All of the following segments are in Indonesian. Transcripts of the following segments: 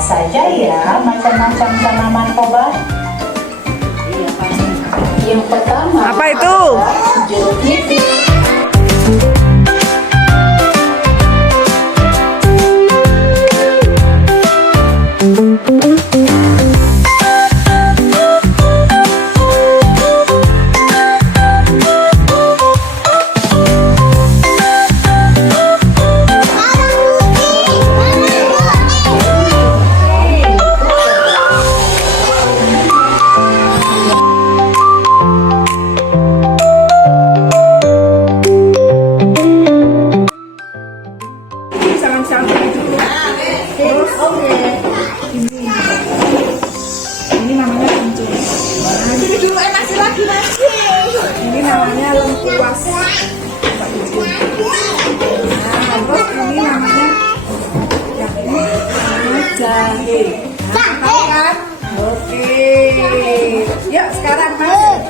saja ya macam-macam tanaman obat. Yang pertama Apa itu? jeruk nipis. Salam-salam dulu. Terus ini namanya kencur. Ini dulu masih lagi nasi. Ini namanya lengkuas. Nah, terus ini namanya jahe. Nah, tahu kan? Oke. Yuk sekarang Mas.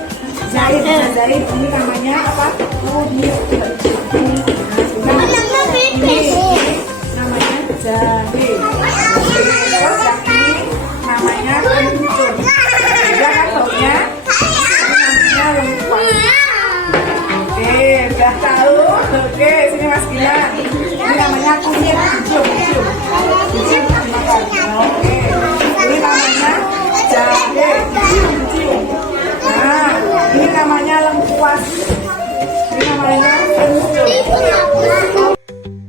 Zahid. Ini namanya apa? Kunyit. Nah, ini namanya jahe. Terus yang ini namanya kencur. Beda kan baunya? Ini namanya lengkuas. Oke, udah tahu. Oke, sini Mas Gilang. Ini namanya kunyit. Cium. Makan. Oke. Ini namanya jahe. Cium. Nah, ini namanya lengkuas. Ini namanya kencur.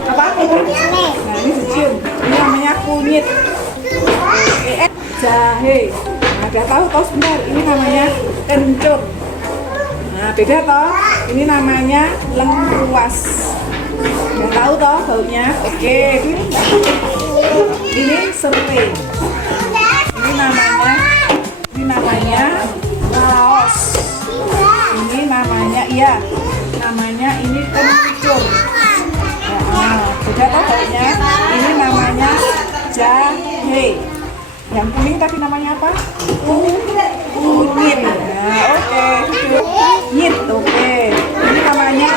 Apa? Nah, ini dicium. Ini namanya kunyit. Jahe. Nah, udah tahu sebentar. Ini namanya kencur. Nah, beda toh. Ini namanya lengkuas. Udah tahu toh baunya? Oke. Ini serai. Ini namanya laos. Ini namanya ini kencur. Beda toh baunya? Ini namanya jahe. Yang kuning tadi namanya apa? Kunyit. Nah, oke. Kunyit, oke. Ini namanya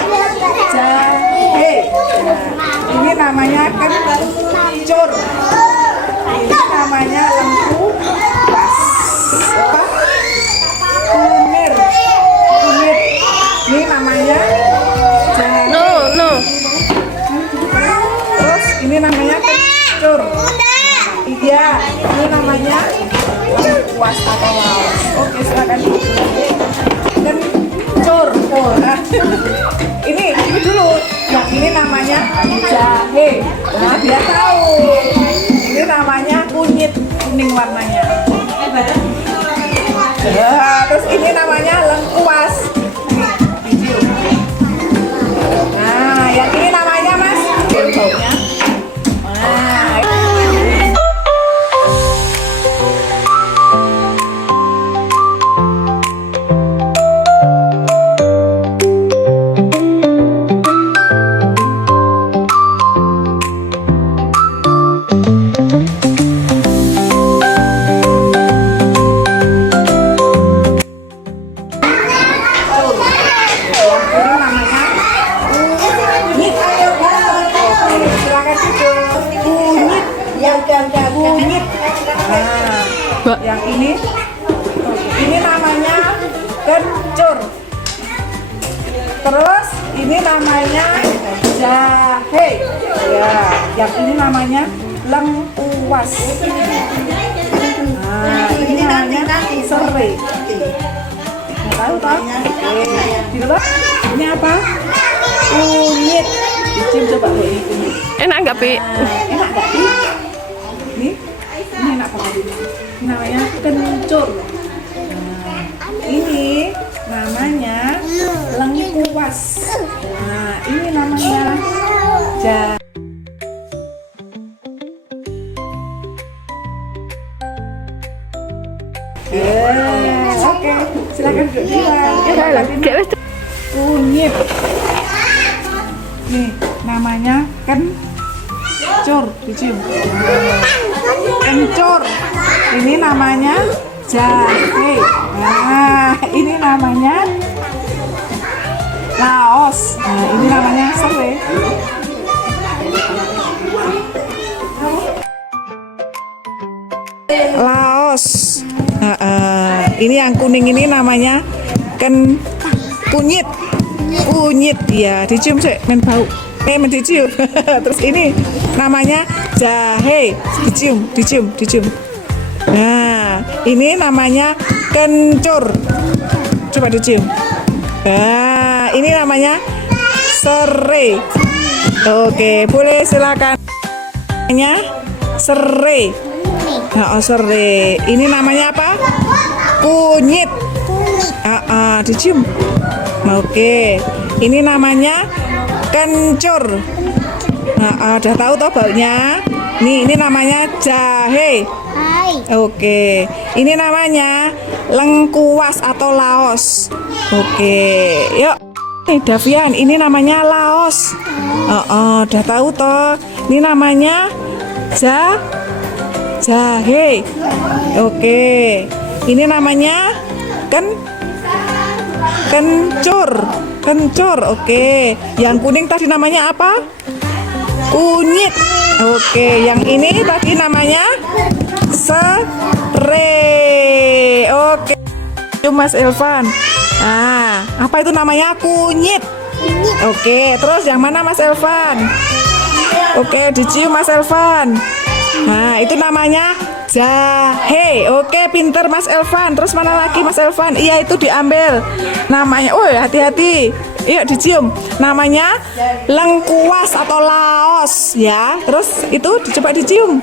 jahe. Nah, ini namanya kencur. Ini namanya lengkuas. Apa? Kunyit. Ini namanya jahe. Terus ini namanya kencur. Iya, ini namanya lengkuas atau laos. Oke, silakan. Kencur. Nah, ini dulu. Yang ini namanya jahe. Nah, biar tahu. Ini namanya kunyit, kuning warnanya. Nah, terus ini namanya lengkuas. Nah, yang ini namanya Mas. Baunya. Nah, kunyit. Nah, yang ini namanya kencur. Terus ini namanya jahe. Ya, yang ini namanya lengkuas. Nah, ini namanya serai. Tahu toh? Ini apa? Kunyit. Dicium coba Bu, ini kunyit. Enak nggak, Pi? Enak nggak, Pi? Ini enak banget ini. Ini namanya kencur. Nah, ini namanya lengkuas. Nah, ini namanya jahe. Oke, silakan duduk. Kunyit. Nih, namanya kencur, dicium. Kencur. Ini namanya jahe. Nah, ini namanya laos. Nah, ini namanya serai. laos. Ini yang kuning ini namanya kunyit. Kunyit ya, dicium sih, men bau. Dicium. Terus ini namanya jahe. Dicium. Nah, ini namanya kencur. Coba dicium. Nah, ini namanya serai. Oke, boleh silakan. Namanya serai. Serai. Ini namanya apa? Kunyit. Dicium. Oke. Ini namanya kencur. Udah tahu toh baunya? Nih, ini namanya jahe. Oke. Ini namanya lengkuas atau laos. Oke. Yuk. Nih, Davian, ini namanya laos. Udah tahu toh? Ini namanya jahe. Oke. Ini namanya kencur. Oke. Yang kuning tadi namanya apa? Kunyit. Oke. Yang ini tadi namanya serai. Oke. Mas Elvan. Apa itu namanya? Kunyit. Oke. Terus yang mana Mas Elvan? Oke, dicium Mas Elvan. Nah, itu namanya jahe. Oke, pinter Mas Elvan. Terus mana lagi Mas Elvan? Iya, itu diambil. Namanya, hati-hati. Yuk dicium. Namanya lengkuas atau laos ya. Terus itu coba dicium.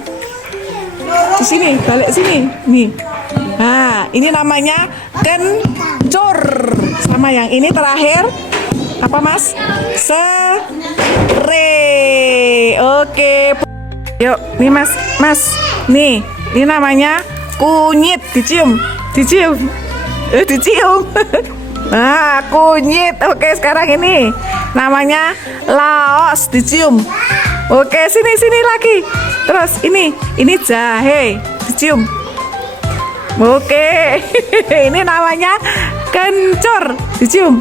Di sini, balik sini. Nih. Nah, ini namanya kencur. Sama yang ini terakhir apa Mas? Serai. Oke. Yuk, nih Mas. Nih, ini namanya kunyit. Dicium. Dicium. Nah, kunyit. Oke, sekarang ini namanya laos. Dicium. Oke, sini lagi. Terus ini jahe. Dicium. Oke. Ini namanya kencur. Dicium.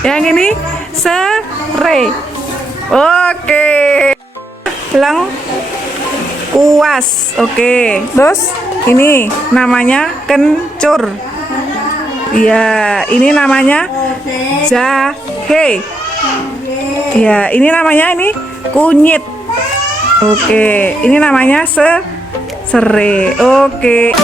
Yang ini serai. Oke. Lengkuas. Oke. Terus ini namanya kencur. Ya, ini namanya jahe. Ya, ini namanya kunyit. Oke, ini namanya serai. Oke.